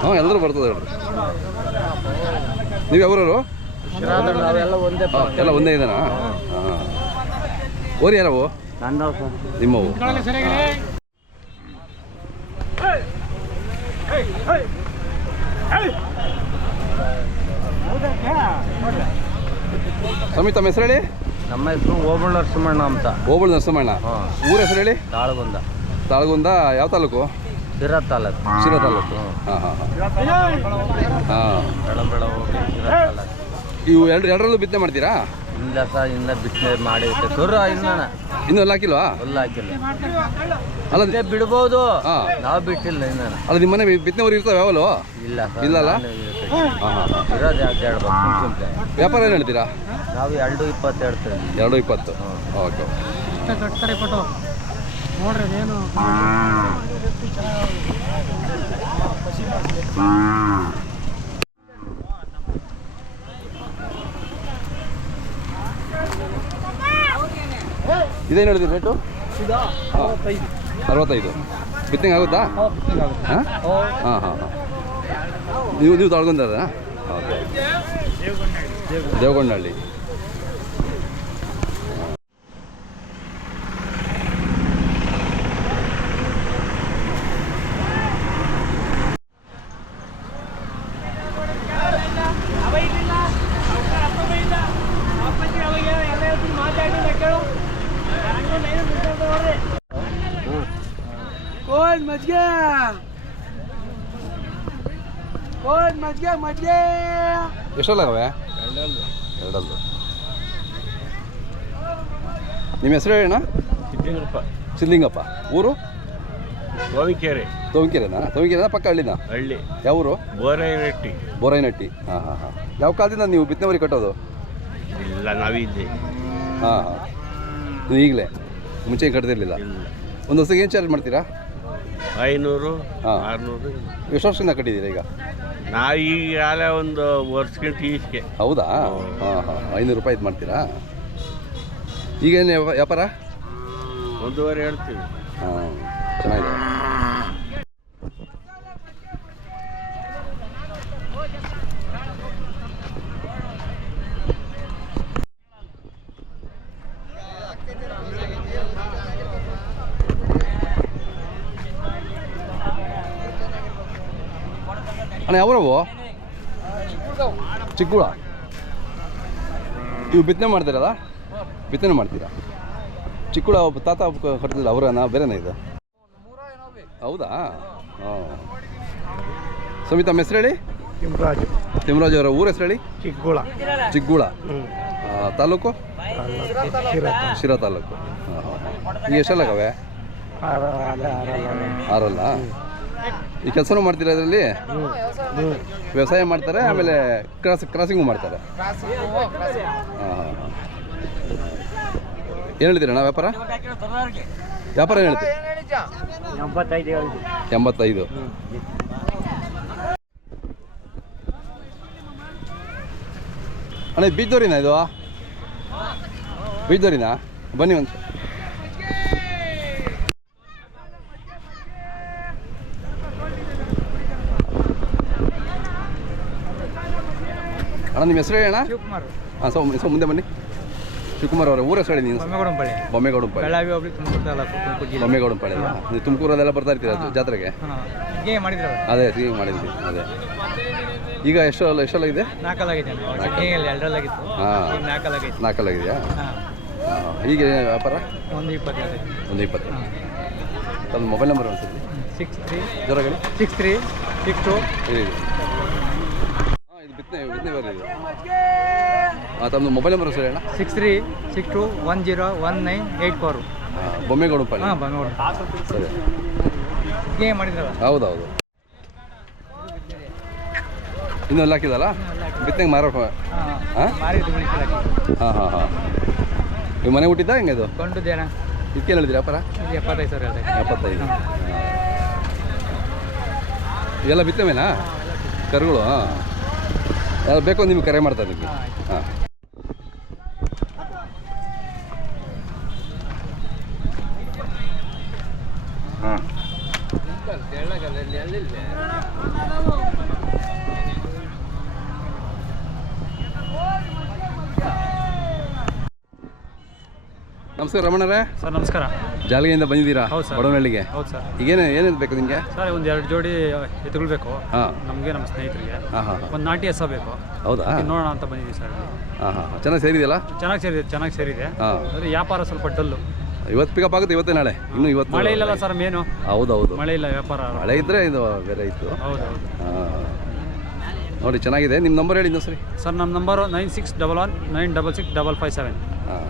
ಹಾಂ ಎಲ್ಲರೂ ಬರ್ತದೆ ಹೇಳ್ರಿ. ನೀವು ಯಾವ್ರವರು? ಎಲ್ಲ ಒಂದೇ ಇದಾನ ಹಾಂ. ಓರಿ ಯಾರವು? ನಿಮ್ಮವು. ಸ್ವಾಮಿ ತಮ್ಮ ಹೆಸರು ಹೇಳಿ ನಮ್ಮ ಹೆಸರು ಓಬಳ ನರಸಿಂಹಣ್ಣ ಅಂತ. ಓಬಳ ನರಸಿಂಹಣ್ಣ. ಊರ ಹೆಸರು ಹೇಳಿ? ತಾಳಗುಂದ. ತಾಳಗುಂದ ಯಾವ ತಾಲೂಕು? ಶಿರಾ ತಾಲೂಕು. ಶಿರಾ ತಾಲೂಕು. ಹಾಂ ಹಾಂ ಹಾಂ. ಇವು ಎರಡು ಎರಡರಲ್ಲೂ ಬಿತ್ತನೆ ಮಾಡ್ತೀರಾ? ಇಲ್ಲ ಸರ್ ಇನ್ನ ಬಿತ್ತನೆ ಮಾಡಿ ಸುರ ಇನ್ನ ಇನ್ನೂ ಎಲ್ಲ ಹಾಕಿಲ್ವಾ? ಎಲ್ಲ ಹಾಕಿಲ್ಲ. ಅಲ್ಲ ಅದೇ ಬಿಡ್ಬೋದು. ಹಾಂ. ನಾವು ಬಿಟ್ಟಿಲ್ಲ ಇನ್ನ ಅಲ್ಲ ನಿಮ್ಮ ಮನೆ ಬಿತ್ತನೆ ಊರು ಇರ್ತಾವೆ ಯಾವಲ್ಲೋ? ಇಲ್ಲ ಸರ್ ಇಲ್ಲಲ್ಲ? ನಾನು ಇರುತ್ತೆ. ಇರೋದು ಎರಡು ಎರಡು ಸಿಂಪ್ಲೆ ವ್ಯಾಪಾರ ಏನು ಹೇಳ್ತೀರಾ? ನಾವು ಎರಡು ಇಪ್ಪತ್ತು ಹೇಳ್ತೇವೆ. ಎರಡು ಇಪ್ಪತ್ತು. ಓಕೆ ಕಟ್ತಾರೆ ಫೋಟೋ ನೋಡ್ರಿ ಏನು? ಇದೇನು ಹೇಳಿದ್ರಿ ರೇಟು ಅರವತ್ತೈದು. ಬಿತ್ತಂಗೆ ಆಗುತ್ತಾ? ಹಾಂ ಹಾಂ? ಹಾಂ. ನೀವು ನೀವು ತೊಳ್ಕೊಂಡಾರ ಓಕೆ. ದೇವಗೊಂಡಹಳ್ಳಿ. ಕೋಲ್ ಮಜ್ಗೆ. ಕೋಲ್ ಮಜ್ಗೆ ಮಜ್ಗೆ. ಎಷ್ಟಲ್ಲಾಗವೆ ಎರಡಲ್ಲು. ನಿಮ್ಮ ಹೆಸರು ಹೇಳಣ್ಣ ಸಿದ್ಲಿಂಗಪ್ಪ ಊರು? ಗೋವಿಕೆರೆ. ತೋಂಕೆರೆನಾ ತೋಂಕೆರೆನಾ ಪಕ್ಕ ಹಳ್ಳಿನ? ಹಳ್ಳಿ. ಯಾವ ಊರು? ಬೋರೈನಟ್ಟಿ ಬೋರೈನಟ್ಟಿ. ಹಾಂ ಹಾಂ ಹಾಂ. ಯಾವ ಕಾಲದಿಂದ ನೀವು ಬಿತ್ತನೆವರಿ ಕಟ್ಟೋದು? ಇಲ್ಲ ನಾವಿದ್ದೆ ಹಾಂ ಹಾಂ. ನೀವು ಈಗಲೇ ಮುಂಚೆ ಕಟ್ಟದಿರಲಿಲ್ಲ ಕಟ್ತಿರ್ಲಿಲ್ಲ ಒಂದು ಹೊಸ ಏನು ಚಾರ್ಜ್ ಮಾಡ್ತೀರಾ? ಐನೂರು ಹಾಂ. ಆರುನೂರು ಎಷ್ಟು ವರ್ಷದಿಂದ ಕಟ್ಟಿದ್ದೀರಾ ಈಗ? ನಾವು ಈಗಾಗಲೇ ಒಂದು ವರ್ಷಕ್ಕಿಂತ ಈಚೆಗೆ. ಹೌದಾ? ಹಾಂ. ಹಾಂ ಐನೂರು ರೂಪಾಯಿ ಇದು ಮಾಡ್ತೀರಾ? ಈಗೇನು ವ್ಯಾಪ- ವ್ಯಾಪಾರ? ಒಂದೂವರೆ ಹೇಳ್ತೀವಿ. ಹಾಂ ಚೆನ್ನಾಗಿದೆ. ಅಣ್ಣ ಯಾವರವು ಚಿಕ್ಕುಳ ಇವು ಬಿತ್ತನೆ ಮಾಡ್ತೀರಲ್ಲ ಬಿತ್ತನೆ ಮಾಡ್ತೀರಾ ಚಿಕ್ಕುಳ ಒಬ್ಬ ತಾತ ಒಬ್ಬ ಕಟ್ತಿದ್ರು ಅವರನ್ನ ಬೇರೆನೇ ಇದು ಹೌದಾ ಹಾಂ ಸ್ವಾಮಿ ತಮ್ಮ ಹೆಸರು ಹೇಳಿ ತಿಮ್ರಾಜು ತಿಮರಾಜ್ ಅವರ ಊರ ಹೆಸರು ಹೇಳಿ ಚಿಕ್ಕುಳ ಚಿಕ್ಕಗೂಳ ಆ, ತಾಲೂಕು ಶಿರಾ ತಾಲೂಕು ಈಗ ಹಾಂ ಈಗ ಆರಲ್ಲ ಈ ಕೆಲಸನೂ ಮಾಡ್ತೀರಾ ಇದರಲ್ಲಿ? ವ್ಯವಸಾಯ ಮಾಡ್ತಾರೆ ಆಮೇಲೆ ಕ್ರಾಸ್ ಕ್ರಾಸಿಂಗು ಮಾಡ್ತಾರೆ. ಹಾಂ ಏನು ಹೇಳಿದಿರಣ್ಣ ವ್ಯಾಪಾರ? ವ್ಯಾಪಾರ ಏನು ಹೇಳ್ತೀರಿ? ಎಂಬತ್ತೈದು ಅಣ್ಣ ಇದು ಬೀಜದವ್ರಿನಾ ಇದು? ಬೀಜದವ್ರಿನಾ ಬನ್ನಿ ಒಂದು ಅಣ್ಣ ನಿಮ್ಮ ಹೆಸರು ಹೇಳಿ ಅಣ್ಣ? ಶಿವಕುಮಾರ್ ಹಾಂ ಸೊ ಸೊ ಮುಂದೆ ಬನ್ನಿ. ಶಿವಕುಮಾರ್ ಅವರ ಊರ ಹೆಸರು ಹೇಳಿ ನೀವು ಬೊಮ್ಮೆಗೌಡಂಪಳ್ಳಿ ಬೊಮ್ಮೆಗೌಡಂಪಾಳೆ ಬೆಳಗಾವಿ ಹೋಗ್ಲಿ ತುಮಕೂರು ತಾಲೂಕು ತುಮಕೂರು ಜಿಲ್ಲೆ. ಬೊಮ್ಮೆಗೌಡಂಪಾಳೆ ಅಲ್ಲ. ನೀವು ತುಮಕೂರದೆಲ್ಲ ಬರ್ತಾ ಇರ್ತೀರಾ ಜಾತ್ರೆಗೆ? ಹಾಂ ಹೀಗೆ ಮಾಡಿದ್ರಲ್ಲ ಅದೇ ಹೀಗೆ ಮಾಡಿದ್ವಿ ಅದೇ. ಈಗ ಎಷ್ಟು ಎಷ್ಟೆಲ್ಲ ಇದೆ? ಎರಡಲ್ಲಾಗಿತ್ತು ಹಾಂ. ಈಗ ನಾಲ್ಕಲ್ಲಾಗೈತೆ. ನಾಲ್ಕಲ್ಲಾಗಿದೆಯಾ? ಹಾಂ. ಹಾಂ. ಹೀಗೆ ವ್ಯಾಪಾರ? ಒಂದು ಇಪ್ಪತ್ತೈದು. ಒಂದು ಇಪ್ಪತ್ತು. ತಮ್ಮ ಮೊಬೈಲ್ ನಂಬರ್ ಒಂದು ಸಿಕ್ಸ್ ತ್ರೀ ಜ್ವರಗಳು ಸಿಕ್ಸ್ ತ್ರೀ ಸಿಕ್ಸ್ ಟು ಇದೆ ತಮ್ಮದು ಮೊಬೈಲ್ ನಂಬರ್ ಸರ್ ಅಣ್ಣ? Six three six two one zero one nine eight four. Bommegowda ಹಾಂ ಬಂಗೋಡು ಸರಿ. ಏನು ಮಾಡಿದ್ರಲ್ಲ? ಹೌದೌದು. ಇನ್ನೂ ಎಲ್ಲ ಹಾಕಿದಲ್ಲ? ಬಿತ್ತಂಗೆ ಮಾರೋಕೆ ಹಾಂ ಹಾಂ ಹಾಂ ಹಾಂ. ನೀವು ಮನೆ ಹುಟ್ಟಿದ್ದ ಹೆಂಗೆ ಇದು? ಕೊಂಡಿದ್ದೇನ ಇದಕ್ಕೆ ಹೇಳಿದ್ರಿ ಅಪ್ಪರ ಎಪ್ಪತ್ತೈದು ಸಾವಿರ ಎಪ್ಪತ್ತೈದು. ಬಿತ್ತ ಬಿತ್ತವೇನಾ ಕರುಗಳು ಹಾಂ. ಯಾರು ಬೇಕೋ ನಿಮ್ಗೆ ಕರೆ ಮಾಡ್ತಾರೆ ನಿಮಗೆ ಹಾಂ. ನಮಸ್ಕಾರ ರಮಣರೇ. ಸರ್ ನಮಸ್ಕಾರ. ಜಾಲಿಗೆಯಿಂದ ಬಂದಿದ್ದೀರಾ? ಹೌದು ಸರ್. ಬಡವನಹಳ್ಳಿಗೆ? ಹೌದು ಸರ್. ಈಗೇನು ಏನೇನು ಬೇಕು ನಿಮಗೆ? ಸರ್ ಒಂದು ಎರಡು ಜೋಡಿ ಎತ್ತುಗಳು ಬೇಕು ಹಾಂ. ನಮಗೆ ನಮ್ಮ ಸ್ನೇಹಿತರಿಗೆ. ಹಾಂ ಹಾಂ ಒಂದು ನಾಟಿ ಹೆಸ ಬೇಕು. ಹೌದಾ? ನೋಡೋಣ ಅಂತ ಬಂದಿದ್ದೀವಿ ಸರ್. ಹಾಂ ಹಾಂ ಚೆನ್ನಾಗಿ ಸೇರಿದೆಯಲ್ಲ? ಚೆನ್ನಾಗಿ ಸೇರಿದೆ ಚೆನ್ನಾಗಿ ಸೇರಿದೆ. ಹಾಂ. ಆದರೆ ವ್ಯಾಪಾರ ಸ್ವಲ್ಪ ಡಲ್ಲು. ಇವತ್ತು ಪಿಕಪ್ ಆಗುತ್ತೆ ಇವತ್ತೇ ನಾಳೆ? ಇನ್ನು ಇವತ್ತು ಮಳೆ ಇಲ್ಲಲ್ಲ ಸರ್ ಮೇನು. ಹೌದು ಹೌದು ಮಳೆ ಇಲ್ಲ ವ್ಯಾಪಾರ ಮಳೆ ಇದ್ದರೆ ಇದು ಬೇರೆ ಇತ್ತು. ಹೌದು ಹೌದು ಹಾಂ. ನೋಡಿ ಚೆನ್ನಾಗಿದೆ. ನಿಮ್ಮ ನಂಬರ್ ಹೇಳಿ ಸರಿ ಸರ್ ನಮ್ಮ number nine six double one nine double six double five seven. ಹಾಂ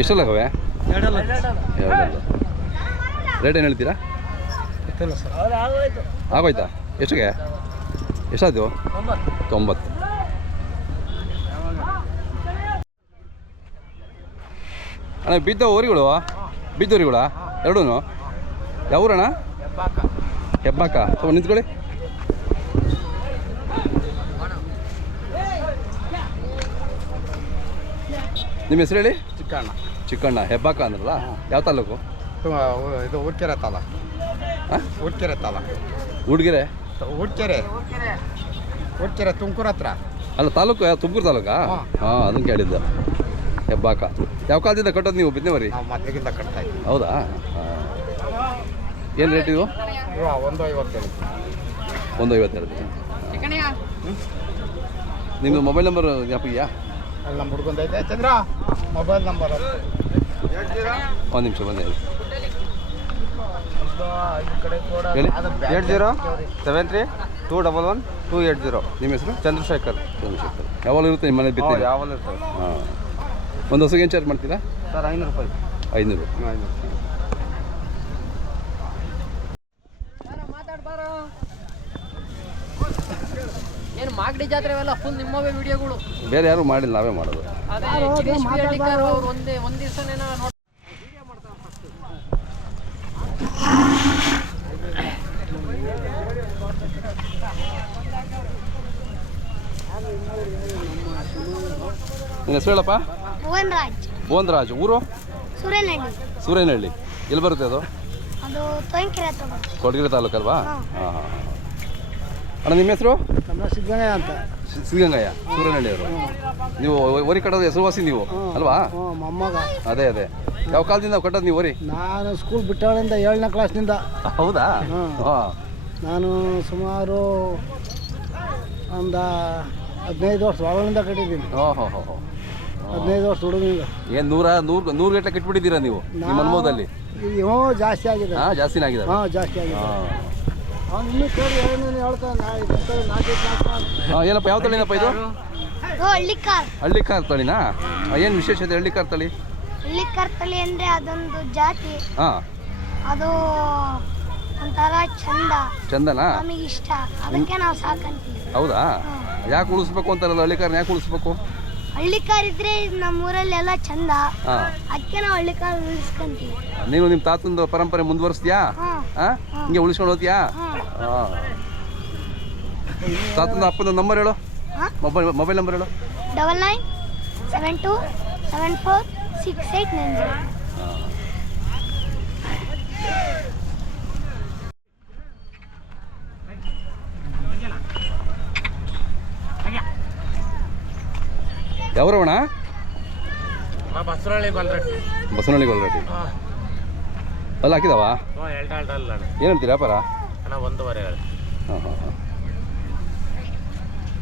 ಎಷ್ಟಲ್ಲಾಗವೆ ಎರಡಲ್ಲ. ರೇಟ್ ಏನು ಹೇಳ್ತೀರಾ? ಆಗೋಯ್ತಾ. ಎಷ್ಟಿಗೆ ಎಷ್ಟಾಯ್ತು? ತೊಂಬತ್ತು. ಅಣ್ಣ ಬಿದ್ದ ಊರಿಗಳು ಬಿದ್ದ ಊರಿಗಳ ಎರಡೂ ಯಾವ ಊರಣ್ಣ? ಹೆಬ್ಬಾಕ. ಸ್ವಲ್ಪ ನಿಂತ್ಕೊಳ್ಳಿ. ನಿಮ್ಮ ಹೆಸರು ಹೇಳಿ? ಚಿಕ್ಕಣ್ಣ. ಚಿಕ್ಕಣ್ಣ ಹೆಬ್ಬಾಕ ಅಂದ್ರಲ್ಲ? ಯಾವ ತಾಲೂಕು? ಇದು ಊರ್ಕೆರೆ ತಾಲ. ಹಾಂ ಊರ್ಕೆರೆ ತಾಲ. ಹುಡ್ಗೆರೆ ಊರ್ಕೆರೆ. ಊರ್ಕೆರೆ ತುಮಕೂರು ಹತ್ರ. ಅಲ್ಲ ತಾಲೂಕು ಯಾವ ತುಮಕೂರು ತಾಲೂಕಾ? ಹಾಂ. ಅದನ್ನು ಕೇಳಿದ್ದ. ಹೆಬ್ಬಾಕ. ಯಾವ ಕಾಲದಿಂದ ಕಟ್ಟೋದು ನೀವು ಬಿದ್ದೆ ಬರೀ ಮೊದಲಿಗಿಂದ ಕಟ್ತಾ ಇದ್ದೀವಿ. ಹೌದಾ? ಏನು ರೇಟ್ ಇದು? ಒಂದು ಐವತ್ತೇಳು ಒಂದು ಐವತ್ತೆರಡು ನಿಮ್ಮದು ಮೊಬೈಲ್ ನಂಬರ್ ಜ್ಞಾಪಕ ಇದೆಯಾ? ಅಲ್ಲಿ ನಮ್ಮ ಹುಡುಗಂದು ಐತೆ. ಚಂದ್ರ ಮೊಬೈಲ್ ನಂಬರ್ ಒಂದು ನಿಮಿಷ ಬಂದೆ eight zero seven three two double one two eight zero. ನಿಮ್ಮ ಹೆಸರು? ಚಂದ್ರಶೇಖರ್. ಚಂದ್ರಶೇಖರ್. ಯಾವಾಗ ಇರುತ್ತೆ ನಿಮ್ಮ ಮನೆ ಬಿತ್ತಿ ಯಾವಾಗ ಸರ್ ಹಾಂ. ಒಂದು ಹೊಸಗೆ ಏನು ಚಾರ್ಜ್ ಮಾಡ್ತೀರಾ? ಸರ್ ಐನೂರು ರೂಪಾಯಿ. ಐನೂರು. ಐನೂರು ಏನು ಮಾಗಡಿ ಜಾತ್ರೆ ಅವೆಲ್ಲ ಫುಲ್ ನಿಮ್ಮವೇ ವಿಡಿಯೋಗಳು ಬೇರೆ ಯಾರು ಮಾಡಿಲ್ಲ ನಾವೇ ಮಾಡೋದು. ಅದೇ ಗಿರೀಶ್ ಬಿ. ಹಳ್ಳಿಕಾರ್ ಅವ್ರು ಒಂದೇ ಒಂದ್ ದಿವಸನೇನ ನೋಡಿ ನಿನ್ನ ಹೆಸರು ಹೇಳಪ್ಪ? ಭುವನ್ ರಾಜ್ ಭುವನ್ರಾಜ್. ಊರು? ಸುರೇನಹಳ್ಳಿ. ಸೂರೇನಹಳ್ಳಿ. ಎಲ್ಲಿ ಬರುತ್ತೆ ಅದು? ಅದು ತೊಂಕೆರೆ. ಕೊಡಗಿರಿ ತಾಲೂಕಲ್ವಾ? ಹಾಂ. ಹಾಂ ಹಾಂ. ಅಣ್ಣ ನಿಮ್ಮ ಹೆಸರು? ನಮ್ಮ ಸಿದ್ದಯ್ಯ ಅಂತ. ಸಿದ್ಧಗಂಗಯ್ಯ ಸೂರ್ಯನಹಳ್ಳಿಯವರು ಅವರು ನೀವು ಹೊರಿ ಕಟ್ಟೋದು ಹೆಸರುವಾಸಿ ನೀವು ಅಲ್ವಾ? ಮೊಮ್ಮಗ. ಅದೇ ಅದೇ. ಯಾವ ಕಾಲದಿಂದ ಕಟ್ಟೋದು ನೀವು ಓರಿ ನಾನು ಸ್ಕೂಲ್ ಬಿಟ್ಟವಳಿಂದ ಏಳನೇ ಕ್ಲಾಸ್ನಿಂದ ಹೌದಾ. ಹಾಂ. ನಾನು ಸುಮಾರು ಒಂದು ಹದಿನೈದು ವರ್ಷ ಒಳಗಿಂದ ಕಟ್ಟಿದ್ದೀನಿ. ಓ ಹೋ ಹದಿನೈದು ವರ್ಷ ಹುಡುಗನಿಂದ. ಏನು ನೂರ ನೂರು ನೂರು ಗಂಟೆ ಕಟ್ಬಿಟ್ಟಿದ್ದೀರಾ ನೀವು ನಿಮ್ಮ ಅನುಭವದಲ್ಲಿ? ಜಾಸ್ತಿ ಆಗಿದೆ ಹಾಂ ಜಾಸ್ತಿನೇ ಆಗಿದೆ ಹಾಂ ಜಾಸ್ತಿ ಆಗಿದೆ ಹಾಂ ಏನಪ್ಪ ಯಾವ ತಳಿನಪ್ಪ ಇದು? ಹಳ್ಳಿ ಕಾರ್ ಹಳ್ಳಿ ಕಾರ್ ತಳಿನಾ? ಏನು ವಿಶೇಷತೆ ಹಳ್ಳಿ ಕಾರ್ ತಳಿ? ಹಳ್ಳಿ ಕಾರ್ ತಳಿ ಅಂದರೆ ಅದೊಂದು ಜಾತಿ. ಹಾಂ. ಅದು ಒಂಥರ ಚಂದ. ಚಂದನಾ? ನಮಗೆ ಇಷ್ಟ. ಅದಕ್ಕೆ ನಾವು ಸಾಕಂತೀವಿ. ಹೌದಾ? ಯಾಕೆ ಉಳಿಸ್ಬೇಕು ಅಂತಾರಲ್ಲ ಹಳ್ಳಿ ಕಾರ್ ಯಾಕೆ ಉಳಿಸ್ಬೇಕು? ಹಳ್ಳಿ ಕಾರ್ ಇದ್ರೆ ನಮ್ಮೂರಲ್ಲಿ ಎಲ್ಲ ಚಂದ. ಹಾಂ. ಅದಕ್ಕೆ ನಾವು ಹಳ್ಳಿ ಕಾರ್ ಉಳಿಸ್ಕೊಂತೀವಿ. ನೀನು ನಿಮ್ಮ ತಾತಂದು ಪರಂಪರೆ ಮುಂದುವರಿಸ್ತೀಯಾ? ಹಿಂಗೆ ಉಳಿಸ್ಕೊಂಡು ಹೋಗ್ತೀಯಾ? ಹಾಂ. ತಾತನ ಅಪ್ಪನ ನಂಬರ್ ಹೇಳು. ಹಾಂ? ಮೊಬೈಲ್ ಮೊಬೈಲ್ ನಂಬರ್ ಹೇಳು. Double nine seven two seven four six eight nine zero ಯಾವ್ರವಣ Basavalli ಬಲ್ರಟ್ಟಿ ಬಸವನಹಳ್ಳಿ ಗೊಲ್ರಟ್ಟಿ ಅಲ್ಲಿ ಹಾಕಿದಾವ? ಏನು ಹೇಳ್ತೀರಿ ವ್ಯಾಪಾರ? ಅಣ್ಣ ಒಂದೂವರೆ ಹೇಳಿ ಹಾಂ ಹಾಂ ಹಾಂ.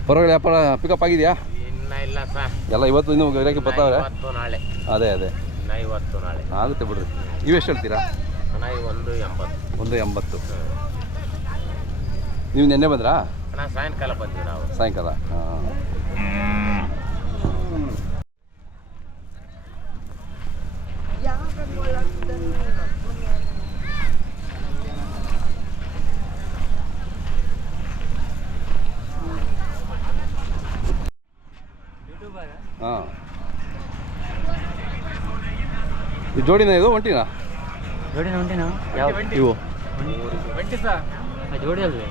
ಪರವಾಗಿಲ್ಲ ವ್ಯಾಪಾರ ಪಿಕಪ್ ಆಗಿದೆಯಾ? ಇನ್ನ ಇಲ್ಲ ಸರ್. ಎಲ್ಲ ಇವತ್ತು ಇನ್ನೂ ಗಿರಾಕಿ ಬರ್ತಾವ್ರೆ? ಇವತ್ತು ನಾಳೆ. ಅದೇ ಅದೇ. ಇನ್ನ ಇವತ್ತು ನಾಳೆ. ಆಗುತ್ತೆ ಬಿಡ್ರಿ. ಇವೆಷ್ಟು ಹೇಳ್ತೀರಾ? ಅಣ್ಣ ಇವು ಒಂದು ಎಂಬತ್ತು. ಒಂದು ಎಂಬತ್ತು. ನೀವು ನಿನ್ನೆ ಬಂದ್ರಾ? ಅಣ್ಣ ಸಾಯಂಕಾಲ ಬಂದ್ವಿ ನಾವು. ಸಾಯಂಕಾಲ? ಹಾಂ ಹಾಂ ಈ ಜೋಡಿನ ಇದು ಒಂಟಿನಾ? ಜೋಡಿನ ಒಂಟಿನ? ಇವು. ಜೋಡಿ ಅಲ್ವೇ?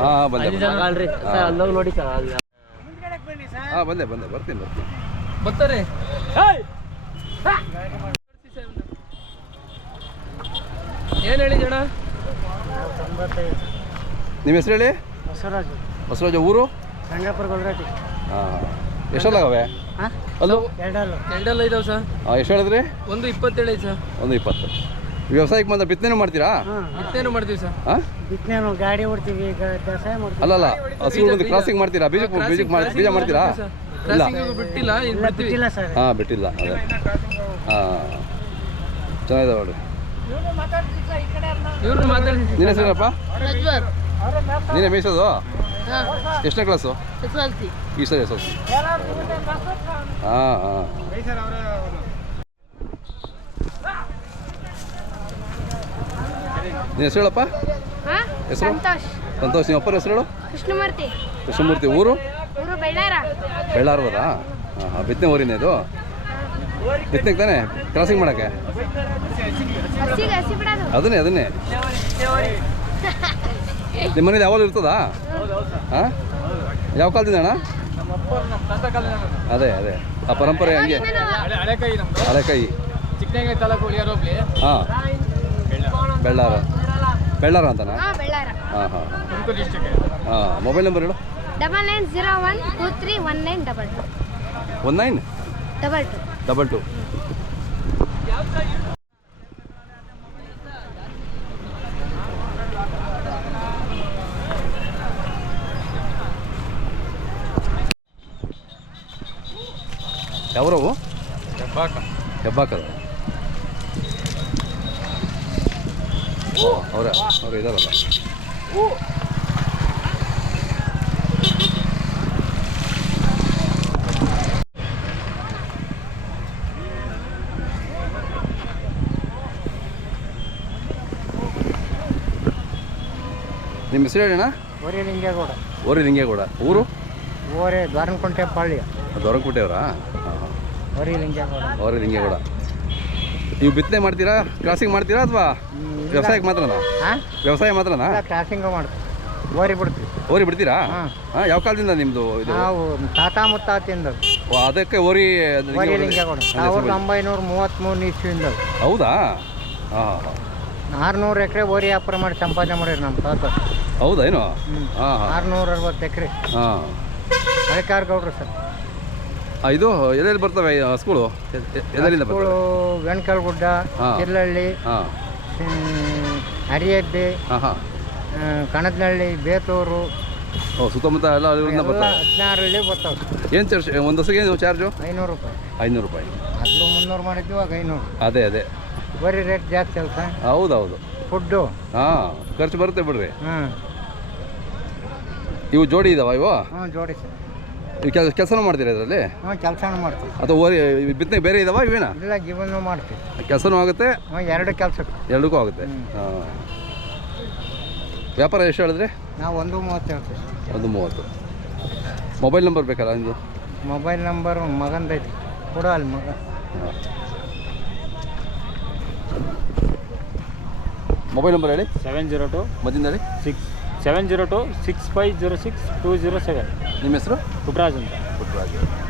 ಹಾಂ ಬಂದೆ ಬಂದೆ. ಅಲ್ರಿ. ಸರ್, ಅಲ್ಲೋಗಿ ನೋಡಿ ಸರ್ ಅಲ್ಲಿ. ಹಾಂ ಬಂದೆ ಬಂದೆ ಬರ್ತೀನಿ ಬರ್ತೀನಿ. ಬರ್ತಾರೆ. ಏನು ಹೇಳಿ ಜಣ ನಿಮ್ಮ ಹೆಸರು ಹೇಳಿ? ಬಸವರಾಜು. ಬಸವರಾಜ ಊರು? ರಂಗಾಪುರ ಗೊಲ್ರಾಟಿ. ಹಾಂ. ಅಲ್ಲೋ ಇದಾವೆ ಸರ್ ಎಷ್ಟು ಹೇಳಿದ್ರಿ? ಒಂದು ಇಪ್ಪತ್ತೇಳು ಐತೆ ಸರ್ ಒಂದು ಇಪ್ಪತ್ತು. ವ್ಯವಸಾಯಕ್ಕೆ ಬಂದ ಬಿತ್ತನೆ ಮಾಡ್ತೀರಾ? ಹಾಂ ಬಿತ್ತೇನು ಮಾಡ್ತೀವಿ ಸರ್ ಗಾಡಿ ಮಾಡ್ತೀವಿ. ಅಲ್ಲಲ್ಲ ಹಸು ಕ್ರಾಸಿಂಗ್ ಮಾಡ್ತೀರಾ? ಬೀಜ ಬೀಜ ಬೀಜ ಮಾಡ್ತೀರಾ? ಇಲ್ಲ. ಕ್ರಾಸಿಂಗ್ ಬಿಟ್ಟಿಲ್ಲ ಬಿಟ್ಟಿಲ್ಲ ಸರ್ ಹಾಂ ಬಿಟ್ಟಿಲ್ಲ ಅದೇ. ಹಾಂ. ಚೆನ್ನಾಗಿದೆ ನೋಡು ಇವ್ರು ಮಾತಾಡಿ ನಿನ್ನ ಹೆಸರೇನಪ್ಪ? ನೀನೇ ಮೇಯ್ಸೋದು ಎಷ್ಟನೇ ಕ್ಲಾಸು ಈ ಸರಿ ಎಸ್ ಹಾಂ ಹಾಂ. ನೀನು ಹೆಸರು ಹೇಳಪ್ಪ? ಹೆಸರು? ಸಂತೋಷ್. ನೀವು ನಿಮ್ಮ ಅಪ್ಪರ ಹೆಸರು ಹೇಳು? ಕೃಷ್ಣಮೂರ್ತಿ. ಕೃಷ್ಣಮೂರ್ತಿ ಊರು? ಬೆಳ್ಳಾರ. ಹಾಂ ಹಾಂ. ಬಿತ್ತನೆ ಊರಿನ ಇದು? ಬಿತ್ತನೆ ತಾನೆ? ಕ್ರಾಸಿಂಗ್ ಮಾಡೋಕ್ಕೆ? ಅದನ್ನೇ ಅದನ್ನೇ. ನಿಮ್ಮ ಮನೇಲಿ ಯಾವಾಗ ಇರ್ತದಾ? ಹಾಂ? ಯಾವ ಕಾಲದಿಂದ ಅಣ್ಣ? ಅದೇ ಅದೇ. ಆ ಪರಂಪರೆ ಹಂಗೆ. ಹಳೆಕಾಯಿ ಹಾಂ. ಬೆಳ್ಳಾರ. ಬೆಳ್ಳಾರ ಅಂತನಾ? ಹಾಂ ಹಾಂ. ಹಾಂ ಮೊಬೈಲ್ ನಂಬರ್ ಹೇಳು. Double nine zero one two three one nine double two. One nine? Double two. Double two. ಯಾವ್ರವು? ಹೆಬ್ಬಾಕದ ಓ ಅವರ ಅವ್ರು ಇದಾರಲ್ಲ. ನಿಮ್ಮ ಹೆಸರು ಹೇಳಣ್ಣ ಓರಿ ಲಿಂಗೇಗೌಡ. ಓರಿ ಲಿಂಗೇಗೌಡ. ಊರು? ಓರೆ ದ್ವಾರನಕುಂಟೆ ಪಾಳ್ಯ. ದೊರಕುಂಟೆಯವರಾ ಓರಿ ಲಿಂಗೇಗೌಡ ನೀವು ಬಿತ್ತನೆ ಮಾಡ್ತೀರಾ ಕ್ರಾಸಿಂಗ್ ಮಾಡ್ತೀರಾ ಅಥವಾ ವ್ಯವಸಾಯಕ್ಕೆ ಮಾತ್ರನಾ? ಹಾಂ ವ್ಯವಸಾಯ ಮಾತ್ರನಾ? ಕ್ರಾಸಿಂಗ್ ಮಾಡ್ತೀವಿ. ಓರಿ ಬಿಡ್ತೀವಿ. ಓರಿ ಬಿಡ್ತೀರಾ? ಹಾಂ. ಯಾವ ಕಾಲದಿಂದ ನಿಮ್ಮದು ಇದು? ನಾವು ತಾತ ಮುತ್ತಾತಿಂದ. ಓ, ಅದಕ್ಕೆ ಓರಿ ಓರಿ. ಲಿಂಗೇಗೌಡ- ಸಾವಿರದ ಒಂಬೈನೂರ ಮೂವತ್ತ್ಮೂರು ಇಸ್ವಿಯಿಂದ. ಹೌದಾ? ಹಾಂ. ಆರುನೂರು ಎಕರೆ ಓರಿ ವ್ಯಾಪಾರ ಮಾಡಿ ಸಂಪಾದನೆ ಮಾಡಿರಿ ನಮ್ಮ ತಾತ. ಹೌದಾ ಏನು? ಹಾಂ ಹಾಂ. ಆರುನೂರ ಅರವತ್ತು ಎಕರೆ. ಹಾಂ. ಹಳೆಕಾರ್ ಗೌಡ್ರು ಸರ್. ಇದು ಎಲ್ಲೆಲ್ಲಿ ಬರ್ತವೆ ಸ್ಕೂಲು ಎಲ್ಲೆಲ್ಲಿಂದ ಬರ್ತವೆ? ವೆಣ್ಕಲ್ ಗುಡ್ಡ ಹಾಂ. ಕಿರ್ಲಹಳ್ಳಿ ಹಾಂ. ಹರಿಯಬ್ಬೆ ಹಾಂ ಕಣದನಹಳ್ಳಿ ಬೇತೂರು. ಓ ಸುತ್ತಮುತ್ತ ಎಲ್ಲ ಅಲ್ಲಿಂದ ಎಲ್ಲ ಬರ್ತವೆ? ಬರ್ತಾವೆ. ಏನು ಚಾರ್ಜ್ ಒಂದು ಹಸಿಗೆ ಏನು ಚಾರ್ಜು ಐನೂರು ರೂಪಾಯಿ. ಐನೂರು ರೂಪಾಯಿ. ಮೊದಲು ಮುನ್ನೂರು ಮಾಡಿದ್ದು ಆಗ ಐನೂರು. ಅದೇ ಅದೇ. ಬರೀ ರೇಟ್ ಜಾಸ್ತಿ ಅಲ್ಲ ಸರ್ ಹೌದು ಫುಡ್ಡು ಹಾಂ ಖರ್ಚು ಬರುತ್ತೆ ಬಿಡ್ರಿ. ಹಾಂ ಇವು ಜೋಡಿ ಇದಾವ ಇವು? ಹಾಂ ಜೋಡಿ ಸರ್. ಕೆಲಸನೂ ಮಾಡ್ತೀರಾ ಇದರಲ್ಲಿ? ಹ್ಞೂ ಕೆಲಸನೂ ಮಾಡ್ತೀವಿ. ಅಥವಾ ಓರಿ ಬಿತ್ತನೆ ಬೇರೆ ಇದಾವ ಇವೇನ? ಇಲ್ಲ ಜೀವನೂ ಮಾಡ್ತೀವಿ. ಕೆಲಸನೂ ಆಗುತ್ತೆ? ಹ್ಞೂ ಎರಡು ಕೆಲಸಕ್ಕೆ ಎರಡಕ್ಕೂ ಆಗುತ್ತೆ. ಹಾಂ. ವ್ಯಾಪಾರ ಎಷ್ಟು ಹೇಳಿದ್ರೆ? ನಾವು ಒಂದು ಮೂವತ್ತು ಹೇಳ್ತೀವಿ. ಒಂದು ಮೂವತ್ತು. ಮೊಬೈಲ್ ನಂಬರ್ ಬೇಕಲ್ಲ ನಿಮ್ಮದು ಮೊಬೈಲ್ ನಂಬರ್ ಮಗಂದೈತಿ ಕೊಡ ಅಲ್ಲಿ ಮಗ. ಮೊಬೈಲ್ ನಂಬರ್ ಹೇಳಿ? ಸೆವೆನ್ ಜೀರೋ ಟು ಮಧ್ಯದಲ್ಲಿ ಹೇಳಿ? Six seven zero two six five zero six two zero seven ನಿಮ್ಮ ಹೆಸರು? ಪುಟ್ರಾಜ್ ಅಂತ. ಪುಟ್ಟರಾಜು